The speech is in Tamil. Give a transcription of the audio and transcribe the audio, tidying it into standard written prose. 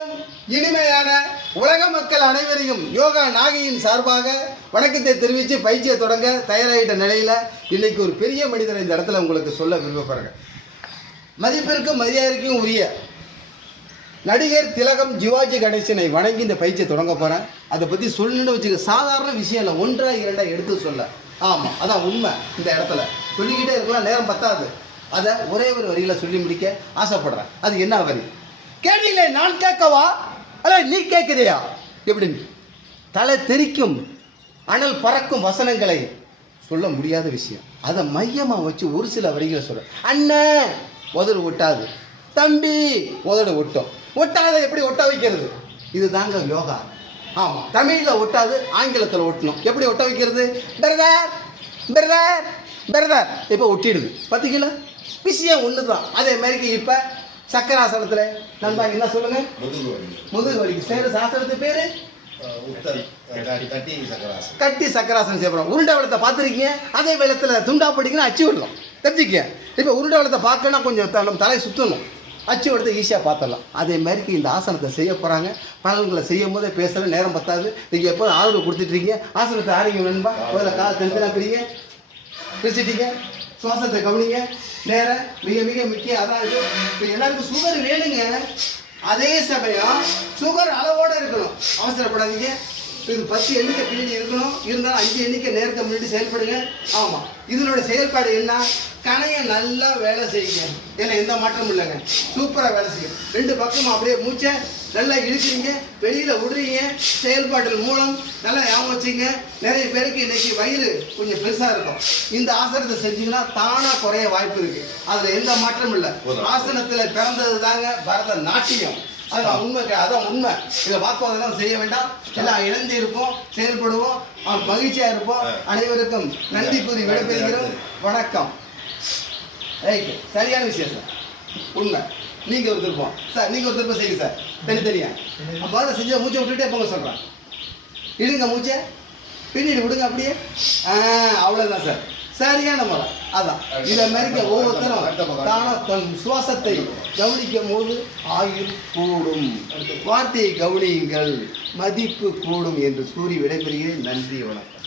இனிமையான உலக மக்கள் அனைவரையும் யோகா நாகியின் சார்பாக வணக்கத்தை தெரிவித்து பயிற்சியை தொடங்க தயாராகிட்ட நிலையில் இன்னைக்கு ஒரு பெரிய மனிதர் இந்த இடத்துல உங்களுக்கு சொல்ல விருப்பப்படுறேன். மதிப்பிற்கும் மரியாதைக்கும் உரிய நடிகர் திலகம் சிவாஜி கணேசனை வணங்கி இந்த பயிற்சியை தொடங்க போகிறேன். அதை பற்றி சொல்லணுன்னு வச்சுக்க, சாதாரண விஷயம் இல்லை, ஒன்றா இரண்டா எடுத்து சொல்ல. ஆமாம், அதான் உண்மை. இந்த இடத்துல சொல்லிக்கிட்டே இருக்கலாம், நேரம் பத்தாது. அதை ஒரே ஒரு வரியில் சொல்லி முடிக்க ஆசைப்படுறேன். அது என்ன வரி? கேள்வியிலே நான் கேட்கவா அல்ல நீ கேட்குறியா? எப்படின்னு தலை தெரிக்கும் அனல் பறக்கும் வசனங்களை சொல்ல முடியாத விஷயம். அதை மையமாக வச்சு ஒரு சில வரிகளை சொல்கிறேன். அண்ணன் உதடு ஒட்டாது, தம்பி உதடு ஒட்டும். ஒட்டாத எப்படி ஒட்ட வைக்கிறது? இது தாங்க யோகா. ஆமாம், தமிழில் ஒட்டாது, ஆங்கிலத்தில் ஒட்டணும். எப்படி ஒட்ட வைக்கிறது? பிரதர் பிரதர் பிரதர் இப்போ ஒட்டிடுது. பார்த்தீங்களா? விஷயம் ஒன்று தான். அதே மாதிரிக்கு இப்போ சக்கராசனத்தில் நண்பா என்ன சொல்லுங்க? முதுகு வலிக்கு செய்கிற சாஸ்திரத்து பேர் கட்டி சக்கராசனம் செய்யப்படுறோம். உருண்டை வெள்ளத்தை பார்த்துருக்கீங்க, அதே வெள்ளத்தில் துண்டா படிக்கணும், அச்சு விடலாம். தெரிஞ்சுக்க. இப்போ உருண்டை வெள்ளத்தை பார்க்கணும்னா கொஞ்சம் நம்ம தலையை சுற்றணும், அச்சு விடத்தை ஈஸியாக பார்த்துடலாம். அதே மாதிரிக்கு இந்த ஆசனத்தை செய்ய போகிறாங்க. பலன்களை செய்யும் போதே பேசுகிற நேரம் பத்தாது. நீங்கள் எப்போதும் ஆதரவு கொடுத்துட்ருக்கீங்க. ஆசனத்தை ஆரம்பிங்க நண்பா. முதல்ல காலை தனித்தனா பிரிச்சுட்டீங்க. சுவாசத்தை கவனிங்க. நேரம் மிக மிக முக்கியம். அதான் இது. இப்போ எல்லாருக்கும் சுகர் வேணுங்க. அதே சமயம் சுகர் அளவோடு இருக்கணும். அவசரப்படாதீங்க. இது 10 எண்ணிக்கை பின்னாடி இருக்கணும். இருந்தாலும் 5 எண்ணிக்கை நேரத்தை முன்னாடி செயல்படுங்க. ஆமாம், இதனோட செயல்பாடு என்ன? கணையை நல்லா வேலை செய்யுங்க. ஏன்னா எந்த மாற்றமும் இல்லைங்க, சூப்பராக வேலை செய்யும். 2 பக்கமும் அப்படியே மூச்சை நல்லா இழுக்கிறீங்க, வெளியில் விடுறீங்க. செயல்பாட்டின் மூலம் நல்லா ஞாபகம் வச்சுங்க. நிறைய பேருக்கு இன்னைக்கு வயிறு கொஞ்சம் பெருசாக இருக்கும். இந்த ஆசனத்தை செஞ்சீங்கன்னா தானாக குறைய வாய்ப்பு இருக்குது. அதில் எந்த மாற்றமும் இல்லை. ஆசனத்தில் பிறந்தது தாங்க பரதநாட்டியம். அதுதான் உண்மை. அதான் உண்மை. இதை வாக்குவாதெல்லாம் செய்ய வேண்டாம். எல்லாம் இணைந்து இருப்போம், செயல்படுவோம், மகிழ்ச்சியாக இருப்போம். அனைவருக்கும் நன்றி கூறி விடைபெறுகிறோம். வணக்கம். ரைட்டு, சரியான விஷயம் சார், உண்மை. நீங்கள் ஒரு திருப்பம் சார், நீங்கள் ஒரு திருப்பம் செய்யுங்க சார், தனித்தனியாக. அப்போ செஞ்ச மூச்சை விட்டுட்டே போங்க சொல்கிறேன். இடுங்க மூச்சை, பின்னாடி விடுங்க அப்படியே. அவ்வளோதான் சார், சரியான முறை. அதான் இதை மாதிரி ஒவ்வொருத்தரும் தானே தன் சுவாசத்தை கவனிக்கும் போது ஆயுள் கூடும். வார்த்தையை கவனியுங்கள், மதிப்பு கூடும் என்று கூறி விடைபெறுகிறேன். நன்றி, வணக்கம்.